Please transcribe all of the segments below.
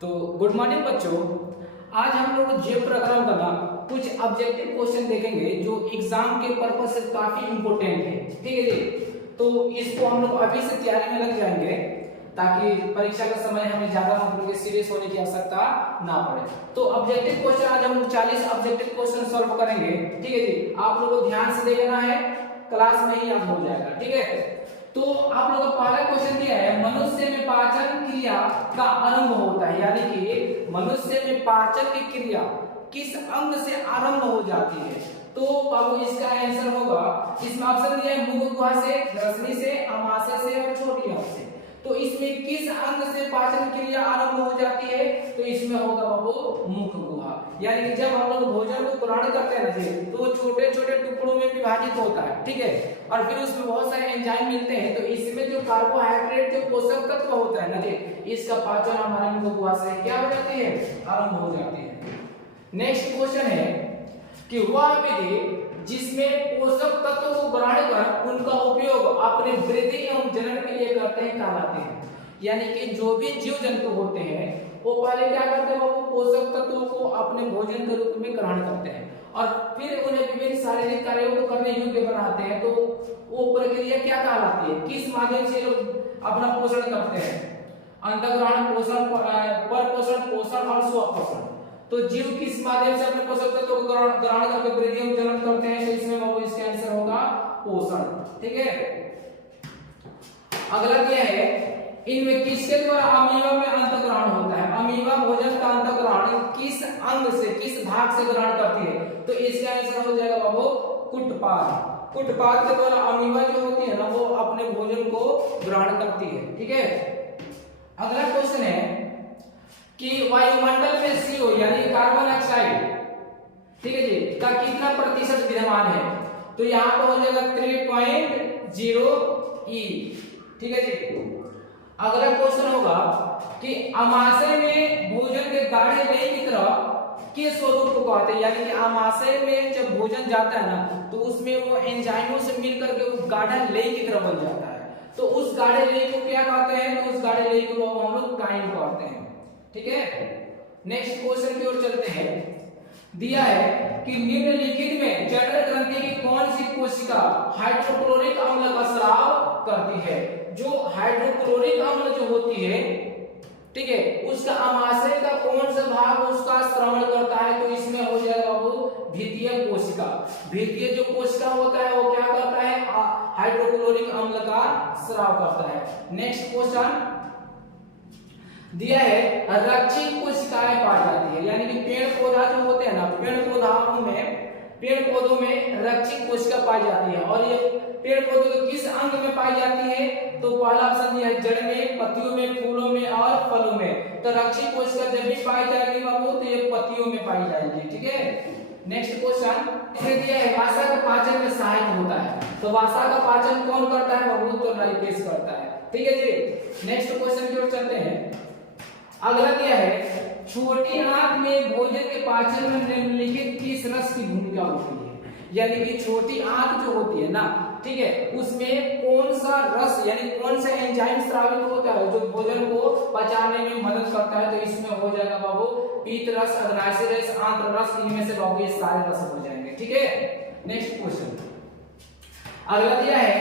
तो good morning बच्चों। आज हम लोग जीव प्रोग्राम का ना कुछ ऑब्जेक्टिव क्वेश्चन देखेंगे जो एग्जाम के पर्पस से काफी इंपॉर्टेंट है। ठीक है जी, तो इसको हम लोग अभी से तैयारी में लग जाएंगे ताकि परीक्षा का समय हमें ज्यादा मतलब सीरियस होने की आवश्यकता ना पड़े। तो ऑब्जेक्टिव क्वेश्चन आज हम लोग 40 ऑब्जेक्टिव क्वेश्चन सॉल्व करेंगे। ठीक है जी, आप लोगों को ध्यान से देखना है, क्लास में ही याद हो जाएगा। ठीक है, तो आप लोगों का पहला क्वेश्चन क्या है, मनुष्य में पाचन क्रिया का आरंभ होता है, यानी कि मनुष्य में पाचन की क्रिया किस अंग से आरंभ हो जाती है। तो बाबू इसका आंसर होगा, इसमें ऑप्शन दिया है मुख गुहा से, ग्रसनी से, आमाशय से और छोटी आंत से। तो इसमें किस अंग से पाचन क्रिया आरंभ हो जाती है, तो इसमें होगा बाबू मुख गुहा। यानी कि जब हम लोग भोजन को ग्रहण करते हैं ना जी, तो वो छोटे छोटे टुकड़ों में विभाजित होता है। ठीक है, और फिर उसमें बहुत सारे एंजाइम मिलते हैं, तो इसमें जो कार्बोहाइड्रेट जो पोषक तत्व होता है ना जी, इसका पाचन हमारे मुख गुहा से क्या हो जाती है, आरंभ हो जाती है। नेक्स्ट क्वेश्चन है कि वह विधि जिसमें पोषक तत्वों को ग्रहण कर उनका उपयोग अपने वृद्धि एवं जनन के लिए करते हैं कहलाते हैं। यानी कि जो भी जीव जंतु होते हैं वो पहले क्या करते हैं, वो पोषक तत्वों को अपने भोजन के रूप में ग्रहण करते हैं और फिर उन्हें विभिन्न शारीरिक कार्यों को करने योग्य बनाते हैं। तो वो प्रक्रिया क्या कहलाती है, किस माध्यम से लोग अपना पोषण करते हैं, अंतःग्रहण, पोषण, परपोषण, पोषण और स्वपोषण। तो जीव किस माध्यम से अपने पोषक तत्वों को ग्रहण करके वृद्धि एवं जनन करते हैं, तो इसमें बाबू इसका आंसर होगा पोषण। ठीक है, अगला क्या है, इनमें किसके द्वारा अमीबा में अंतःग्रहण होता है, अमीबा भोजन का अंतःग्रहण किस अंग से, किस भाग से ग्रहण करती है, तो इसका आंसर हो जाएगा बाबू कुटपाद। कुटपाद के द्वारा अमीबा जो होती है ना वो अपने भोजन को ग्रहण करती है। ठीक है, अगला क्वेश्चन है कि वायुमंडल में CO यानी कार्बन डाइऑक्साइड, ठीक है जी, का कितना प्रतिशत विद्यमान है, तो यहाँ पर हो जाएगा 3.0 E। ठीक है जी, अगला क्वेश्चन होगा कि आमाशय में भोजन के गाढ़े लेय की तरह किस स्वरूप को कहते हैं। यानी कि आमाशय में जब भोजन जाता है ना तो उसमें वो एंजाइमों से मिलकर के वो गाढ़ा लेय की तरह बन जाता है। तो उस गाढ़े लेय को क्या कहते हैं, तो उस गाढ़े लेय को हम लोग काइम कहते हैं। ठीक है, नेक्स्ट क्वेश्चन की ओर चलते हैं। दिया है कि निम्नलिखित में जठर ग्रंथि की कौन सी कोशिका हाइड्रोक्लोरिक अम्ल का स्राव करती है। जो हाइड्रोक्लोरिक अम्ल जो होती है, ठीक है, उसका आमाशय का कौन सा भाग उसका श्रवण करता है, तो इसमें हो जाएगा बाबू द्वितीय कोशिका। द्वितीय जो कोशिका होता है वो क्या करता है, हाइड्रोक्लोरिक अम्ल का स्राव करता है। नेक्स्ट क्वेश्चन दिया है रक्षित कोशिकाएं पाई जाती है, यानी कि पेड़ पौधा जो होते हैं ना, पेड़ पौधों में रक्षित कोशिका पाई जाती है। और ये पेड़ पौधों के किस अंग में पाई जाती है, तो पहला ऑप्शन दिया है जड़ में, पत्तियों में, फूलों में और फलों में। तो रक्षित कोशिका जब भी पाई जाएगी बाबू तो ये पत्तियों में पाई जाएगी। ठीक है, नेक्स्ट क्वेश्चन दिया है वसा का पाचन में सहायक होता है, तो वसा का पाचन कौन करता है बाबू, तो लाइपेज करता है। ठीक है जी, नेक्स्ट क्वेश्चन की ओर चलते हैं। अगला क्या है, छोटी आंत में भोजन के पाचन में निम्नलिखित किस रस की भूमिका होती है। यानी कि छोटी आंत जो होती है ना, ठीक है, उसमें कौन सा रस यानी कौन सा एंजाइम स्रावित होता है जो भोजन को पचाने में मदद करता है, तो इसमें हो जाएगा बाबू पीत रस, अग्नाशय रस, आंत्र रस, इनमें से बाबू ये सारे रस हो जाएंगे। ठीक है, नेक्स्ट क्वेश्चन अगला दिया है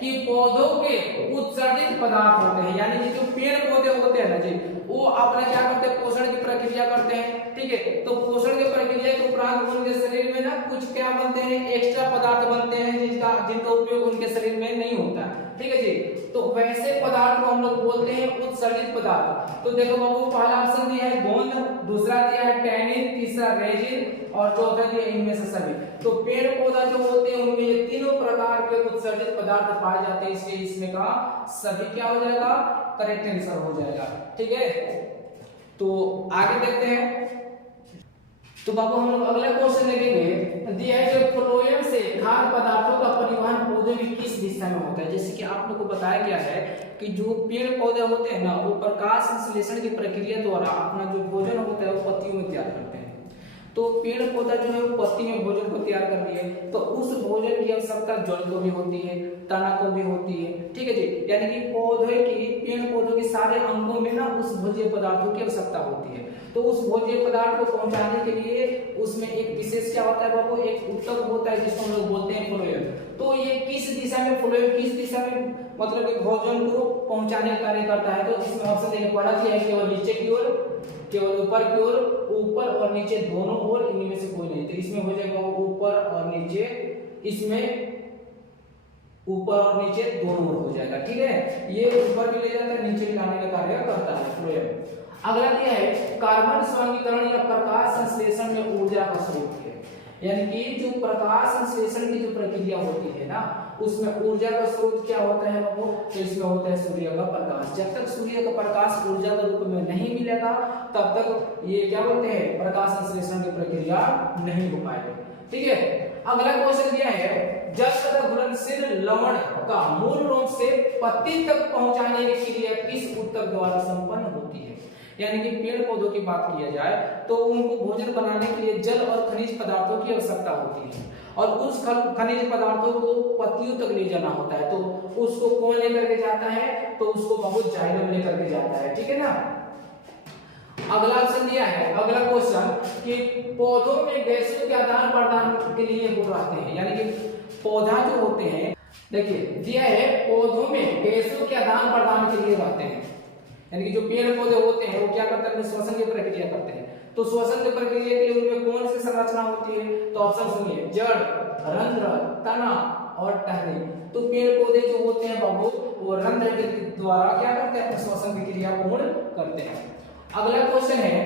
कि पौधों के उत्सर्जित पदार्थ होते हैं, यानी कि जो पेड़ पौधे होते हैं ना जी, वो अपना क्या करते हैं, पोषण की प्रक्रिया करते हैं। ठीक है, तो पोषण की प्रक्रिया के उपरांत उनके शरीर में ना कुछ क्या बनते हैं, एक्स्ट्रा पदार्थ बनते हैं जिनका उपयोग उनके शरीर में नहीं होता। ठीक है जी, तो वैसे पदार्थ को हम लोग बोलते हैं उत्सर्जित पदार्थ। तो देखो बाबू पहला ऑप्शन दिया है गोंद, दूसरा दिया है टैनिन, तीसरा रेजिन और चौथा दिया इनमें से सभी। तो पेड़ पौधा जो होते हैं उनमें ये तीनों प्रकार के उत्सर्जित पदार्थ पाए जाते हैं, इसलिए इसमें का सभी क्या हो जाएगा, करेक्ट आंसर हो जाएगा। ठीक है, तो आगे देखते हैं। तो बाबू हम लोग अगला क्वेश्चन देखेंगे। दिया है जो फ्लोएम से खाद्य पदार्थों का परिवहन पौधे में किस दिशा में होता है। जैसे कि आप लोग को बताया गया है कि जो पेड़ पौधे होते हैं ना वो प्रकाश संश्लेषण की प्रक्रिया द्वारा अपना जो भोजन होता है वो पत्तियों में तैयार करते हैं। तो पेड़ पौधा जो है वो पत्ती में भोजन को तैयार कर रही है, तो उस भोजन की आवश्यकता जड़ को भी होती है, तना को भी होती है। ठीक है जी, यानी कि पौधे की, पेड़ पौधों के सारे अंगों में ना उस भोज्य पदार्थों की आवश्यकता होती है। तो उस भोज्य पदार्थ को पहुंचाने के लिए उसमें एक विशेष क्या होता है बाबू, एक ऊतक होता है जिसको हम लोग बोलते हैं फ्लोएम। तो ये किस दिशा में फ्लोएम, किस दिशा में मतलब कि भोजन को पहुंचाने का कार्य करता है? तो इसमें ऑप्शन देने पड़ा कि केवल नीचे की ओर, केवल ऊपर की ओर, ऊपर और नीचे दोनों ओर, इनमें से कोई नहीं। तो इसमें हो जाएगा ऊपर और नीचे, इसमें ऊपर और नीचे दोनों ओर हो जाएगा। ठीक है, ये ऊपर भी ले जाता है, नीचे भी लाने का कार्य करता है फ्लोएम। अगला क्या है, कार्बन स्वर्गीकरण या प्रकाश संश्लेषण में ऊर्जा का स्रोत है। यानी कि जो प्रकाश संश्लेषण की जो प्रक्रिया होती है ना, उसमें ऊर्जा का स्रोत क्या होता है बाबू? तो इसमें होता है सूर्य का प्रकाश। जब तक सूर्य का प्रकाश ऊर्जा के रूप में नहीं मिलेगा तब तक ये क्या बोलते हैं, प्रकाश संश्लेषण की प्रक्रिया नहीं हो पाएगी। ठीक है, अगला क्वेश्चन क्या है, जल तथा घुलनशील लवण का मूल रूप से पत्ती तक पहुंचाने की क्रिया किस ऊतक द्वारा संपन्न होती है? यानी कि पेड़ पौधों की बात किया जाए तो उनको भोजन बनाने के लिए जल और खनिज पदार्थों की आवश्यकता होती है, और उस खनिज पदार्थों को पत्तियों तक ले जाना होता है। तो उसको कौन लेकर के जाता है? तो उसको बहुत जाइलम लेकर के जाता है। ठीक है ना। अगला ऑप्शन दिया है, अगला क्वेश्चन कि पौधों में गैसों के आदान प्रदान के लिए वो रहते हैं। यानी कि पौधा जो होते हैं, देखिए दिया है पौधों में गैसों के आदान प्रदान के लिए रहते हैं। यानी कि जो पेड़ पौधे होते हैं वो क्या करते हैं, श्वसन की प्रक्रिया करते हैं। तो श्वसन की प्रक्रिया के लिए उनमें कौन सी संरचना होती है? तो ऑप्शन सुनिए, जड़, रंध्र, तना और टहनी। तो पेड़ पौधे जो होते हैं बाबू वो रंध्र के द्वारा क्या करते हैं, अपनी श्वसन की क्रिया पूर्ण करते हैं। अगला क्वेश्चन है,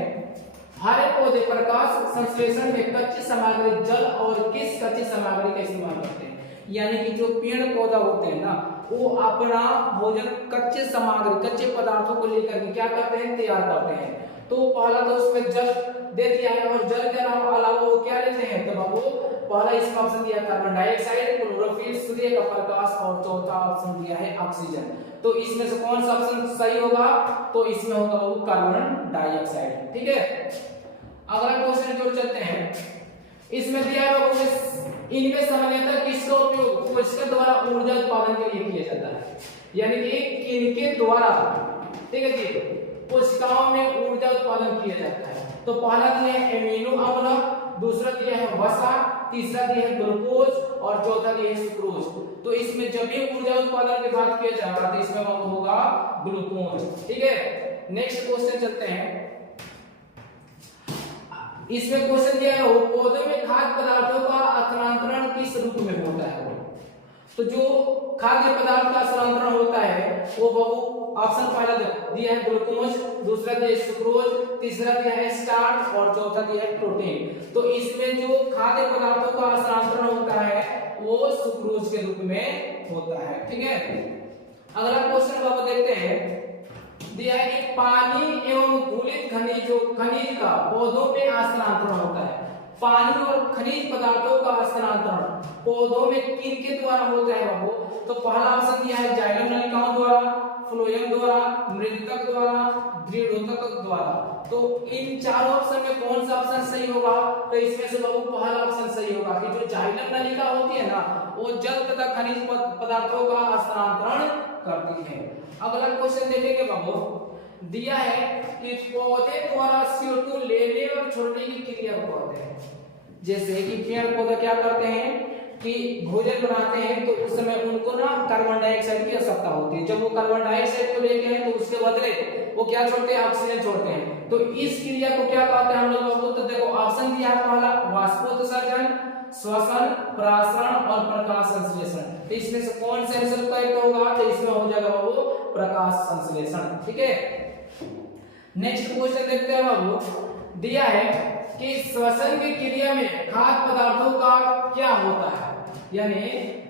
हरे पौधे प्रकाश संश्लेषण में कच्ची सामग्री जल और किस कच्ची सामग्री का इस्तेमाल करते हैं? यानी कि जो पेड़ पौधा होते हैं ना, वो अपना भोजन कच्चे सामग्री, कच्चे पदार्थों को लेकर के क्या करते हैं, तैयार करते हैं। तो पहला तो उसमें जल दे दिया है, और जल के अलावा वो क्या लेते हैं? तो बाबू पहला इसका ऑप्शन दिया कार्बन डाइऑक्साइड, क्लोरोफिल, सूर्य का प्रकाश, और चौथा ऑप्शन दिया है ऑक्सीजन। तो इसमें से कौन सा ऑप्शन सही होगा? तो इसमें होगा बाबू कार्बन डाइऑक्साइड। ठीक है, अगला क्वेश्चन जो चलते हैं, इसमें दिया है बाबू इनमें सामान्यतः किसका उपयोग कोशिका द्वारा ऊर्जा उत्पादन के लिए किया जाता है? यानी कि किनके द्वारा, ठीक है जी, कोशिकाओं में ऊर्जा उत्पादन किया जाता है? तो पहला दिया है एमिनो अम्ल, दूसरा दिया है वसा, तीसरा दिया है ग्लूकोज, और चौथा दिया है सुक्रोज। तो इसमें जब भी ऊर्जा उत्पादन की बात किया जाएगा तो इसमें होगा ग्लूकोज। ठीक है, नेक्स्ट क्वेश्चन चलते हैं। इसमें क्वेश्चन दिया है, पौधों में खाद्य पदार्थों का स्थानांतरण किस रूप में होता है? तो जो खाद्य पदार्थ का स्थानांतरण होता है वो बाबू ऑप्शन पहला दिया है ग्लूकोज, दूसरा दिया है सुक्रोज, तीसरा दिया है स्टार्च, और चौथा दिया है प्रोटीन। तो इसमें जो खाद्य पदार्थों का स्थानांतरण होता है वो सुक्रोज के रूप में होता है। ठीक है, अगला क्वेश्चन बाबू देखते हैं, दिया है कि पानी एवं घुलित खनिज का पौधों में स्थानांतरण होता है। पानी और खनिज पदार्थों का स्थानांतरण पौधों में किनके द्वारा होता है बाबू? तो पहला ऑप्शन दिया है जाइलम नलिकाओं द्वारा, फ्लोएम द्वारा, मृतक द्वारा, दृढ़ोतक द्वारा। तो इन चारों ऑप्शन में कौन सा ऑप्शन सही होगा? तो इसमें से बाबू पहला ऑप्शन सही होगा कि जो जाइलम नलिका होती है ना, वो जल तथा खनिज पदार्थों का स्थानांतरण करती है। अगला क्वेश्चन देखेंगे बाबू, दिया है कि पौधे द्वारा CO2 लेने और छोड़ने की क्रिया को कहते हैं। जैसे कि पेड़ पौधा क्या करते हैं कि भोजन बनाते हैं, तो उस समय उनको ना कार्बन डाइऑक्साइड की आवश्यकता होती है। जब वो कार्बन डाइऑक्साइड को लेते हैं तो उसके बदले वो क्या छोड़ते हैं, ऑक्सीजन छोड़ते हैं। तो इस क्रिया को क्या कहते हैं हम लोग? तो देखो ऑप्शन दिया है पहला वाष्पोत्सर्जन, श्वसन, प्रासरण और प्रकाश संश्लेषण। तो इसमें से कौन सा आंसर करेक्ट होगा? तो इसमें हो जाएगा बाबू प्रकाश संश्लेषण। ठीक है, नेक्स्ट क्वेश्चन देखते हैं बाबू, दिया है कि श्वसन की क्रिया में खाद्य पदार्थों का क्या होता है? यानी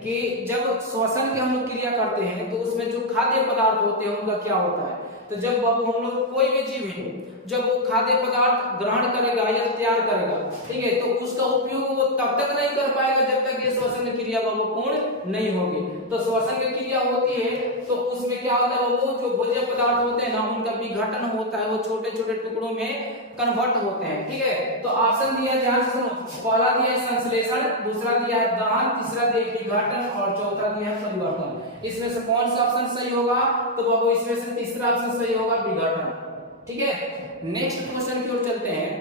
कि जब श्वसन की हम लोग क्रिया करते हैं तो उसमें जो खाद्य पदार्थ होते हैं उनका क्या होता है? तो जब बाबू हम लोग कोई भी जीव है जब वो खाद्य पदार्थ ग्रहण करेगा या तैयार करेगा, ठीक है, तो उसका उपयोग वो तब तक नहीं कर पाएगा जब तक ये श्वसन क्रिया बाबू पूर्ण नहीं होगी। तो श्वसन की क्रिया होती है तो उसमें क्या होता है, वो जो भोज्य पदार्थ होते हैं ना उनका विघटन होता है, वो छोटे छोटे टुकड़ों में कन्वर्ट होते हैं। ठीक है, तो ऑप्शन दिया है, ध्यान से सुनो, पहला दिया है संश्लेषण, दूसरा दिया है दहन, तीसरा दिया है विघटन और चौथा दिया है परिवर्तन। इसमें से कौन सा ऑप्शन सही होगा? तो बाबू इसमें से तीसरा ऑप्शन सही होगा, विघटन। ठीक है, नेक्स्ट क्वेश्चन की ओर चलते हैं।